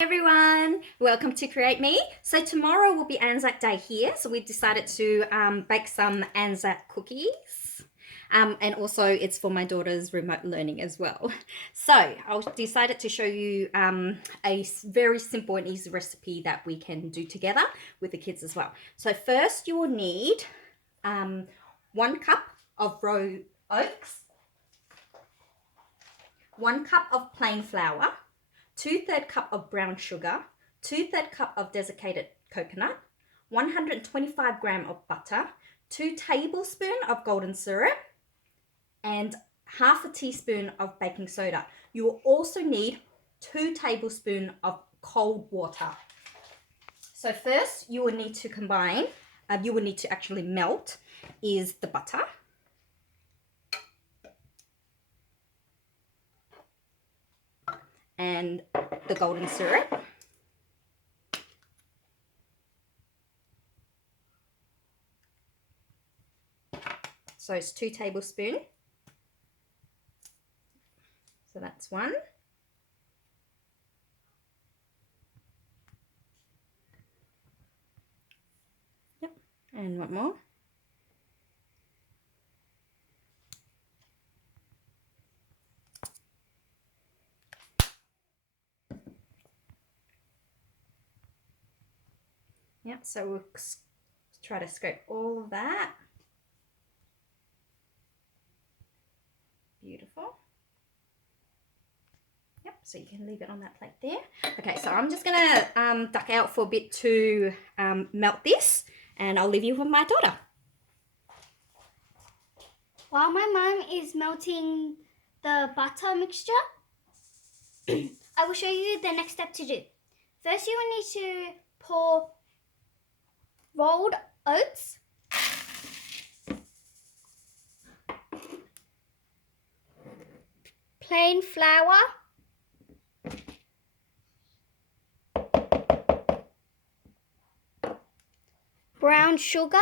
Everyone, welcome to Create Me. So tomorrow will be ANZAC Day here, so we decided to bake some ANZAC cookies, and also it's for my daughter's remote learning as well. So I decided to show you a very simple and easy recipe that we can do together with the kids as well. So first you will need 1 cup of raw oats, 1 cup of plain flour, 2/3 cup of brown sugar, 2/3 cup of desiccated coconut, 125 gram of butter, 2 tablespoons of golden syrup, and half a teaspoon of baking soda. You will also need 2 tablespoons of cold water. So first you will need to combine, you will need to actually melt is the butter, and the golden syrup, so it's 2 tablespoons, so that's 1. Yep, and 1 more. Yep, so we'll try to scrape all of that. Beautiful. Yep, so you can leave it on that plate there. Okay, so I'm just gonna duck out for a bit to melt this, and I'll leave you with my daughter. While my mum is melting the butter mixture, I will show you the next step to do. First, you will need to pour rolled oats, plain flour, brown sugar,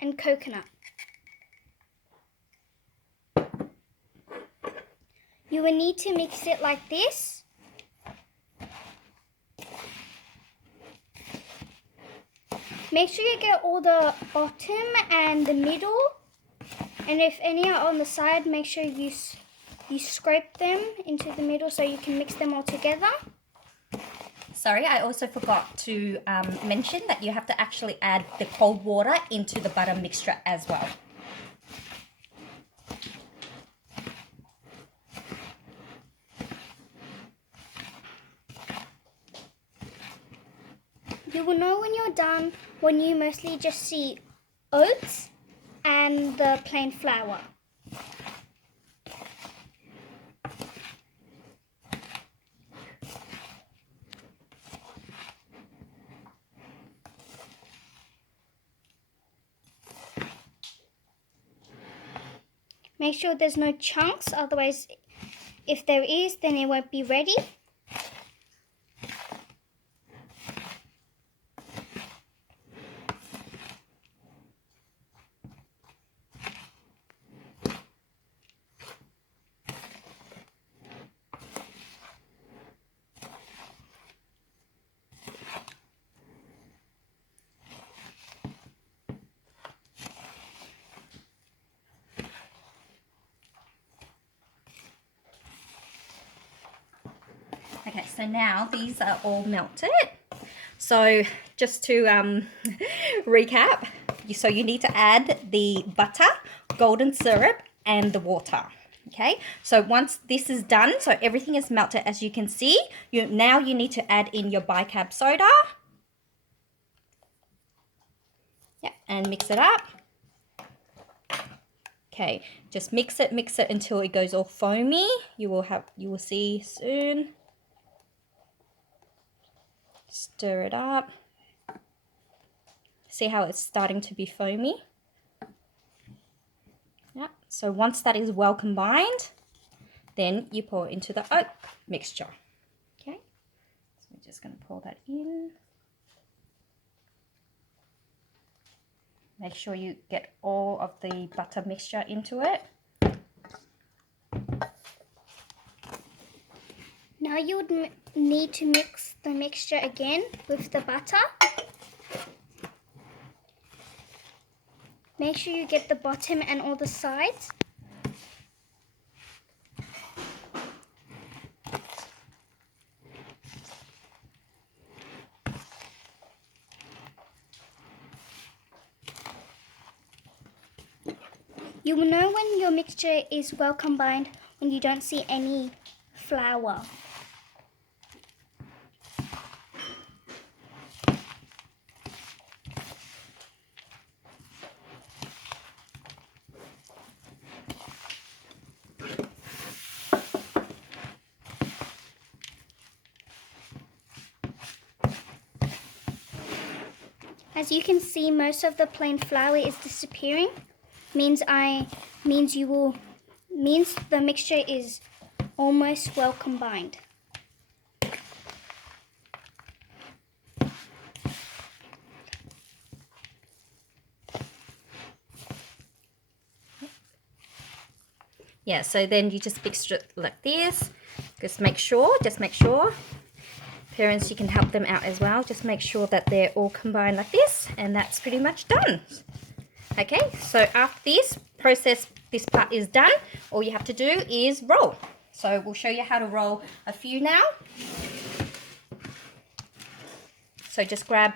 and coconut. You will need to mix it like this. Make sure you get all the bottom and the middle, and if any are on the side, make sure you scrape them into the middle so you can mix them all together. Sorry, I also forgot to mention that you have to actually add the cold water into the butter mixture as well. You will know when you're done when you mostly just see oats and the plain flour. Make sure there's no chunks, otherwise if there is, then it won't be ready. Okay, so now these are all melted. So just to recap, so you need to add the butter, golden syrup, and the water. Okay, so once this is done, so everything is melted as you can see, now you need to add in your bicarb soda. Yeah, and mix it up. Okay, just mix it until it goes all foamy. You will see soon. Stir it up. See how it's starting to be foamy? Yeah, so once that is well combined, then you pour into the oat mixture. Okay, so we're just going to pour that in. Make sure you get all of the butter mixture into it. Now you would need to mix the mixture again with the butter. Make sure you get the bottom and all the sides. You will know when your mixture is well combined when you don't see any flour. As you can see, most of the plain flour is disappearing. Means the mixture is almost well combined. Yeah, so then you just mix it like this. Just make sure. Parents, you can help them out as well. Just make sure that they're all combined like this, and that's pretty much done. Okay, so after this process, this part is done, all you have to do is roll. So we'll show you how to roll a few now. So just grab,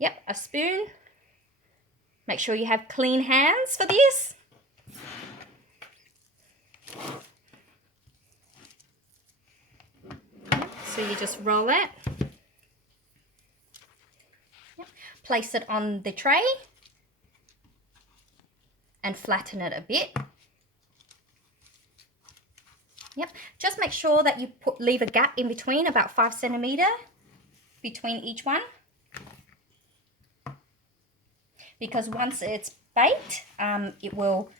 a spoon. Make sure you have clean hands for this. So you just roll it. Place it on the tray and flatten it a bit. Just make sure that you leave a gap in between, about 5 centimeters between each one, because once it's baked, it will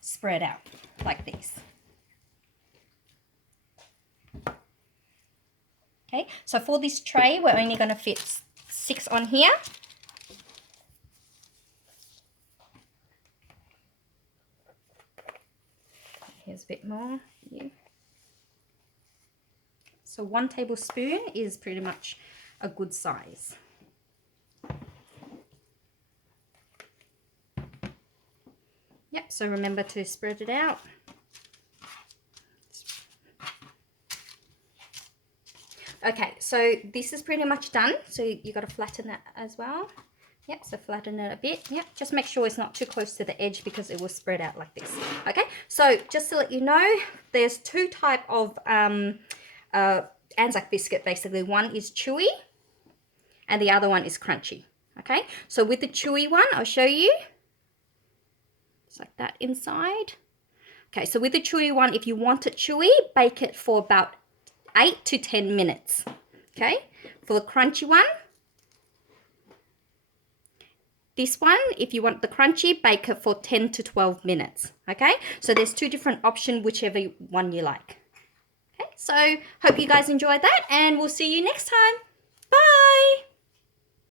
spread out like this. Okay, so for this tray, we're only going to fit 6 on here. Here's a bit more. Yeah. So 1 tablespoon is pretty much a good size. So remember to spread it out. Okay, so this is pretty much done. So you got to flatten it as well. So flatten it a bit. Just make sure it's not too close to the edge because it will spread out like this. Okay, so just to let you know, there's 2 types of ANZAC biscuit basically. One is chewy and the other one is crunchy. Okay, so with the chewy one, I'll show you. It's like that inside. Okay, so with the chewy one, if you want it chewy, bake it for about 8 to 10 minutes. Okay, for the crunchy one, this one, if you want the crunchy, bake it for 10 to 12 minutes. Okay, so there's 2 different options, whichever one you like. Okay, so hope you guys enjoyed that, and we'll see you next time. Bye.